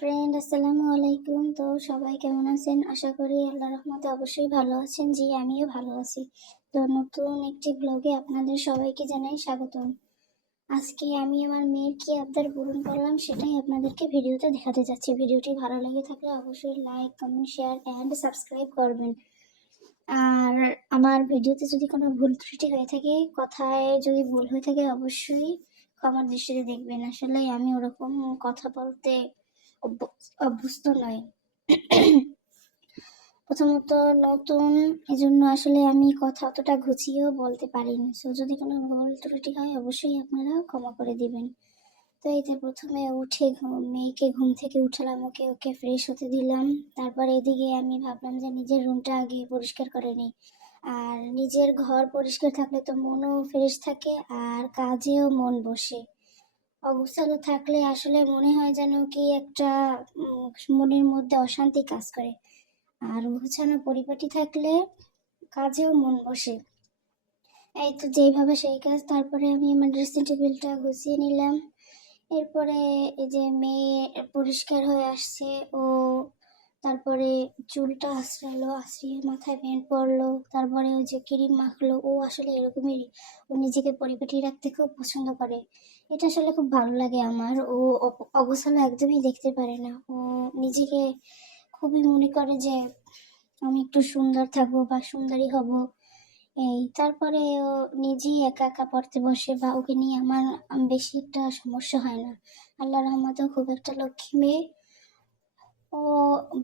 Friend আসসালামু আলাইকুম। তো সবাই কেমন আছেন? আশা করি আল্লাহ রহমতে অবশ্যই ভালো আছেন। জি, আমিও ভালো আছি। তো নতুন একটি ব্লগে আপনাদের সবাইকে জানাই স্বাগতম। আজকে আমি আমার মেয়ের কি আবদার পূরণ করলাম সেটাই আপনাদেরকে ভিডিওতে দেখাতে যাচ্ছি। ভিডিওটি ভালো লেগে থাকলে অবশ্যই like comment share and subscribe করবেন। আর আমার ভিডিওতে যদি কোনো ভুল ত্রুটি হয়ে থাকে, কথায় যদি ভুল হয়ে থাকে, অবশ্যই ক্ষমার দৃষ্টিতে দেখবেন। আসলে আমি ওরকম কথা বলতে অভ্যস্ত নয়। প্রথমত নতুন এজন্য আসলে আমি কথা অতটা গুছিয়েও বলতে পারিনি। সো যদি কোনো ভুল ত্রুটি হয়, অবশ্যই আপনারা ক্ষমা করে দিবেন। তো এই যে প্রথমে উঠে মেয়েকে ঘুম থেকে উঠালাম, ওকে ওকে ফ্রেশ হতে দিলাম। তারপর এদিকে আমি ভাবলাম যে নিজের রুমটা আগে পরিষ্কার করে নিই। আর নিজের ঘর পরিষ্কার থাকলে তো মনও ফ্রেশ থাকে, আর কাজেও মন বসে। অগোছালো থাকলে আসলে মনে হয় যেন কি একটা মনের মধ্যে অশান্তি কাজ করে। আর গোছানো পরিপাটি থাকলে কাজেও মন বসে। এই তো যেইভাবে সেই কাজ, তারপরে আমি আমার ড্রেসিং টেবিলটা গুছিয়ে নিলাম। এরপরে এই যে মেয়ে পরিষ্কার হয়ে আসছে, ও তারপরে চুলটা আশ্রালো আশ্রিয়ে মাথায় প্যান্ট পরলো, তারপরে ওই যে ক্রিম মাখলো, ও আসলে এরকমই, ও নিজেকে পরিপাটি রাখতে খুব পছন্দ করে। এটা আসলে খুব ভালো লাগে আমার। ও অগোছালো একদমই দেখতে পারে না। ও নিজেকে খুবই মনে করে যে, আমি একটু সুন্দর থাকব বা সুন্দরী হব। এই, তারপরে ও নিজেই একা একা পড়তে বসে বা ওকে নিয়ে আমার বেশি একটা সমস্যা হয় না। আল্লাহ রহমতেও খুব একটা লক্ষ্মী মেয়ে। ও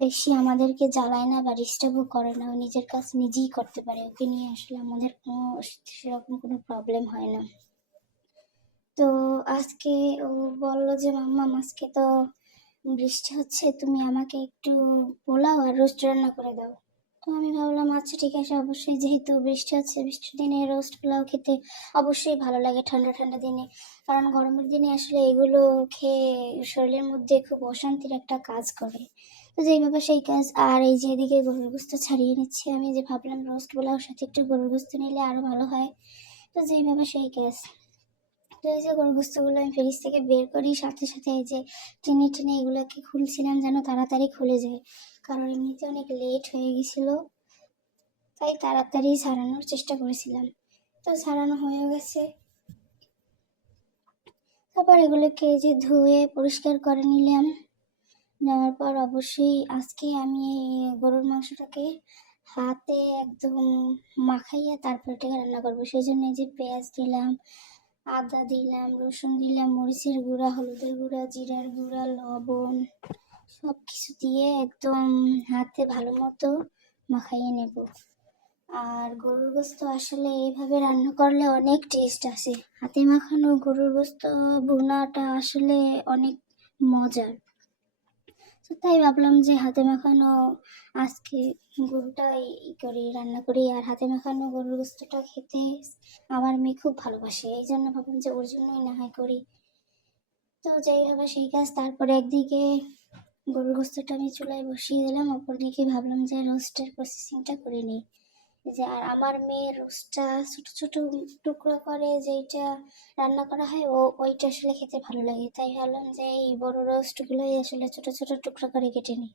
বেশি আমাদেরকে জ্বালায় না বা ডিস্টার্বও করে না। ও নিজের কাজ নিজেই করতে পারে। ওকে নিয়ে আসলে আমাদের কোনো, সেরকম কোনো প্রবলেম হয় না। তো আজকে ও বলল যে, মাম্মা, আজকে তো বৃষ্টি হচ্ছে, তুমি আমাকে একটু পোলাও আর রোস্ট রান্না করে দাও। তো আমি ভাবলাম আচ্ছা ঠিক আছে, অবশ্যই। যেহেতু বৃষ্টি হচ্ছে, বৃষ্টির দিনে রোস্ট পোলাও খেতে অবশ্যই ভালো লাগে ঠান্ডা ঠান্ডা দিনে। কারণ গরমের দিনে আসলে এগুলো খেয়ে শরীরের মধ্যে খুব অশান্তির একটা কাজ করে। তো যেইভাবে সেই কাজ। আর এই যে এদিকে গরুর ছাড়িয়ে নিচ্ছি আমি, যে ভাবলাম রোস্ট পোলাওর সাথে একটু গরুর নিলে আরও ভালো হয়। তো যেইভাবে সেই কাজ। তো এই যে গরুর গোস্তগুলো আমি ফ্রিজ থেকে বের করি। সাথে সাথে এই যে টেনে টেনে এগুলোকে খুলছিলাম যেন তাড়াতাড়ি খুলে যায়। কারণ এমনিতে অনেক লেট হয়ে গেছিল। তাই তাড়াতাড়ি সারানোর চেষ্টা করেছিলাম। তো সারানো হয়ে গেছে। তারপর এগুলোকে যে ধুয়ে পরিষ্কার করে নিলাম। নেওয়ার পর অবশ্যই আজকে আমি এই গরুর মাংসটাকে হাতে একদম মাখাইয়া তারপর এটাকে রান্না করব। সেই জন্য যে পেঁয়াজ দিলাম আদা দিলাম, রসুন দিলাম, মরিচের গুঁড়া, হলুদের গুঁড়া, জিরার গুঁড়া, লবণ সব কিছু দিয়ে একদম হাতে ভালো মতো মাখাইয়ে নেব। আর গরুর গোস্ত আসলে এইভাবে রান্না করলে অনেক টেস্ট আসে। হাতে মাখানো গরুর গোস্ত বোনাটা আসলে অনেক মজার। তো তাই ভাবলাম যে হাতে মাখানো আজকে গরুটা ই করি, রান্না করি। আর হাতে মাখানো গরুর গোস্তটা খেতে আমার মেয়ে খুব ভালোবাসে। এই জন্য ভাবলাম যে ওর জন্যই না হয় করি। তো যাই হবে সেই কাজ। তারপরে একদিকে গরুর গোস্তটা আমি চুলায় বসিয়ে দিলাম। অপরদিকে ভাবলাম যে রোস্টের প্রসেসিংটা করে নিই। যে আর আমার মেয়ে রোস্টটা ছোট ছোট টুকরো করে যেইটা রান্না করা হয়, ও ওইটা আসলে খেতে ভালো লাগে। তাই ভাবলাম যে এই বড় রোস্টগুলোই আসলে ছোট ছোট টুকরো করে কেটে নিই।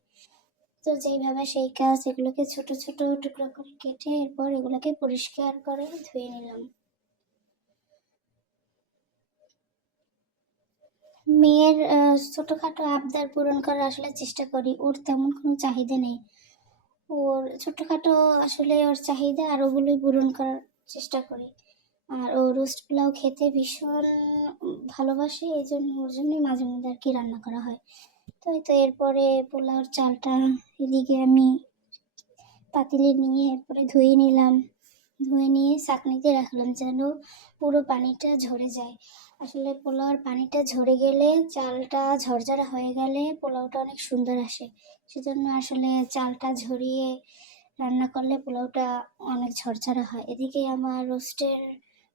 তো যেইভাবে সেই কাজ এগুলোকে ছোট ছোট টুকরো করে কেটে এরপর এগুলোকে পরিষ্কার করে ধুয়ে নিলাম। মেয়ের ছোটখাটো আবদার পূরণ করার আসলে চেষ্টা করি। ওর তেমন কোনো চাহিদা নেই। ওর ছোটখাটো আসলে ওর চাহিদা আর ওগুলোই পূরণ করার চেষ্টা করি। আর ও রোস্ট পোলাও খেতে ভীষণ ভালোবাসে, এই জন্য ওর জন্যই মাঝে মধ্যে আর কি রান্না করা হয়। তো তো এরপরে পোলাওর চালটা এদিকে আমি পাতিলে নিয়ে এরপরে ধুয়ে নিলাম। ধুয়ে নিয়ে চাকনিতে রাখলাম যেন পুরো পানিটা ঝরে যায়। আসলে পোলাওর পানিটা ঝরে গেলে চালটা ঝরঝরা হয়ে গেলে পোলাওটা অনেক সুন্দর আসে। সেজন্য আসলে চালটা ঝরিয়ে রান্না করলে পোলাওটা অনেক ঝরঝরা হয়। এদিকে আমার রোস্টের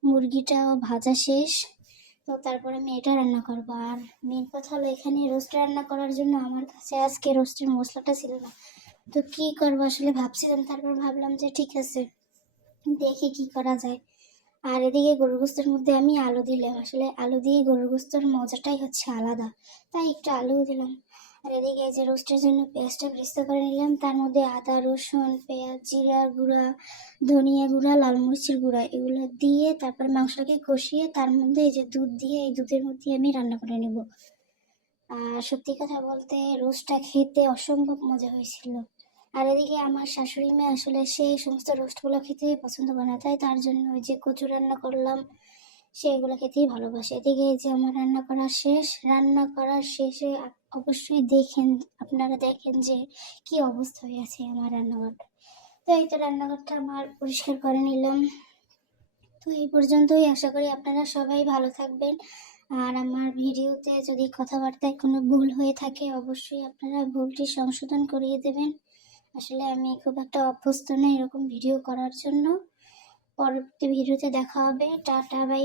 মুরগিটাও ভাজা শেষ। তো তারপরে আমি এটা রান্না করব। আর মেন কথা হলো এখানে রোস্ট রান্না করার জন্য আমার কাছে আজকে রোস্টের মশলাটা ছিল না। তো কি করব আসলে ভাবছিলাম, তারপর ভাবলাম যে ঠিক আছে, দেখি কি করা যায়। আর এদিকে গরুর গোস্তের মধ্যে আমি আলু দিলাম। আসলে আলু দিয়ে গরুর গোস্তের মজাটাই হচ্ছে আলাদা। তাই একটু আলু দিলাম। আর এদিকে যে রোস্টের জন্য পেঁয়াজটা ব্রেস্ত করে নিলাম। তার মধ্যে আদা, রসুন, পেঁয়াজ, জিরা গুঁড়া, ধনিয়া গুঁড়া, লাল মরিচের গুঁড়া এগুলো দিয়ে তারপর মাংসটাকে কষিয়ে তার মধ্যে এই যে দুধ দিয়ে এই দুধের মধ্যে আমি রান্না করে নেব। আর সত্যি কথা বলতে রোস্টটা খেতে অসম্ভব মজা হয়েছিল। আর এদিকে আমার শাশুড়ি মেয়ে আসলে সেই সমস্ত রোস্টগুলো খেতেই পছন্দ করে না, তাই তার জন্য ওই যে কচু রান্না করলাম সেগুলো খেতেই ভালোবাসে। এদিকে এই যে আমার রান্না করা শেষ, রান্না করার শেষে অবশ্যই দেখেন, আপনারা দেখেন যে কি অবস্থা হয়ে আছে আমার রান্নাঘরটা তো এই তো রান্নাঘরটা আমার পরিষ্কার করে নিলাম। তো এই পর্যন্তই, আশা করি আপনারা সবাই ভালো থাকবেন। আর আমার ভিডিওতে যদি কথাবার্তায় কোনো ভুল হয়ে থাকে, অবশ্যই আপনারা ভুলটি সংশোধন করিয়ে দেবেন। আসলে আমি খুব একটা অভ্যস্ত না এরকম ভিডিও করার জন্য। পরবর্তী ভিডিওতে দেখা হবে। Tata bye